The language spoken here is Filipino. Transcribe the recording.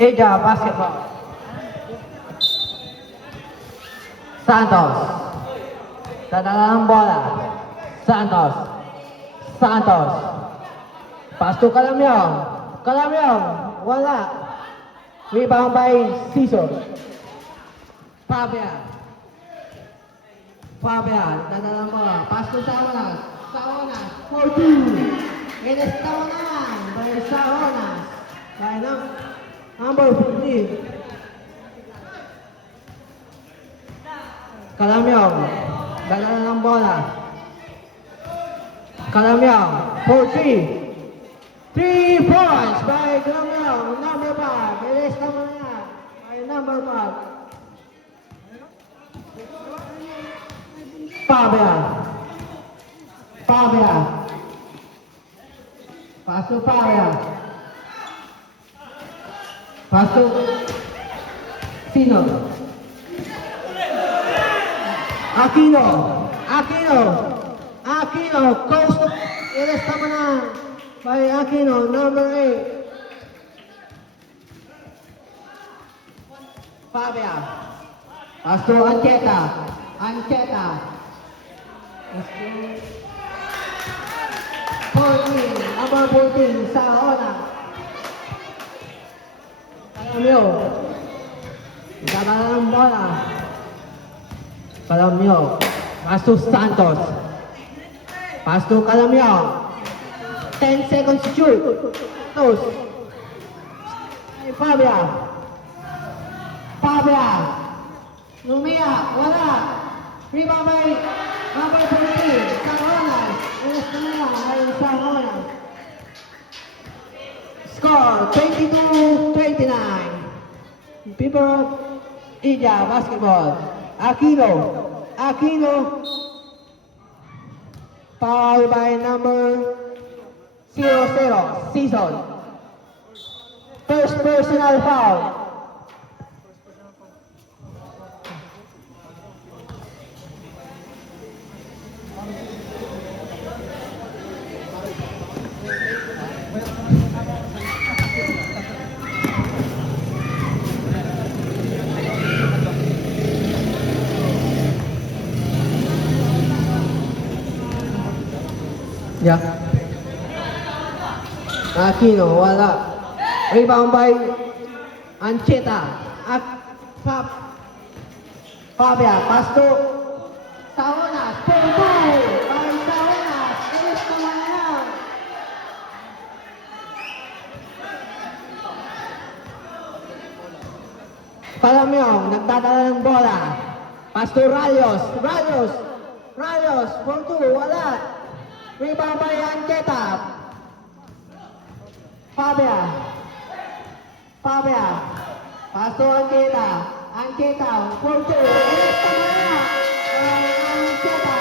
Asia Basketball. Santos. Dadala ng bola. Santos. Santos. Pass to Calamyong. Calamyong. Wala. Rebound by Cesar. Fabia. Fabia. Dadala ng bola. Pass to Saonas. Saonas. 4-2. It is tawanan by Saonas. By number 15. Calamyong. Dadala ng bola. Calamyong. 4-3. 3 points by Calamyong. Number 5. It is tawanan by number 5. Fabia. Fabia. Pass to Fabia. Pass to Sino. Aquino. Aquino. Aquino. Goes to Eres Tamanan by Aquino, number 8. Fabia. Pass to Ancheta. Ancheta. 14. Number 14. Saona. Calamyong. Dadala ng bola. Calamyong. Pass to Santos. Pass to Calamyong. 10 seconds to shoot. Close. Fabia. Fabia. Lumia. Wala. Rebound by number 14. Saonas. Eres Tawanan by Saonas. Score 22-29. People of Asia Basketball. Aquino. Aquino. Foul by number 00. Season. First personal foul. Yeah. Aquino, wala. Rebound by Ancheta. Fabia, pass to Saonas. Boom! By Saonas. Eres Tawanan. Calamyong, nagdadala ng bola. Pass to Rayos. Rayos. Rayos. 4-2, wala. Rebound by Ancheta. Fabia. Fabia. Pass to Ancheta. Ancheta. 4-2. Eres Tawanan. Ancheta.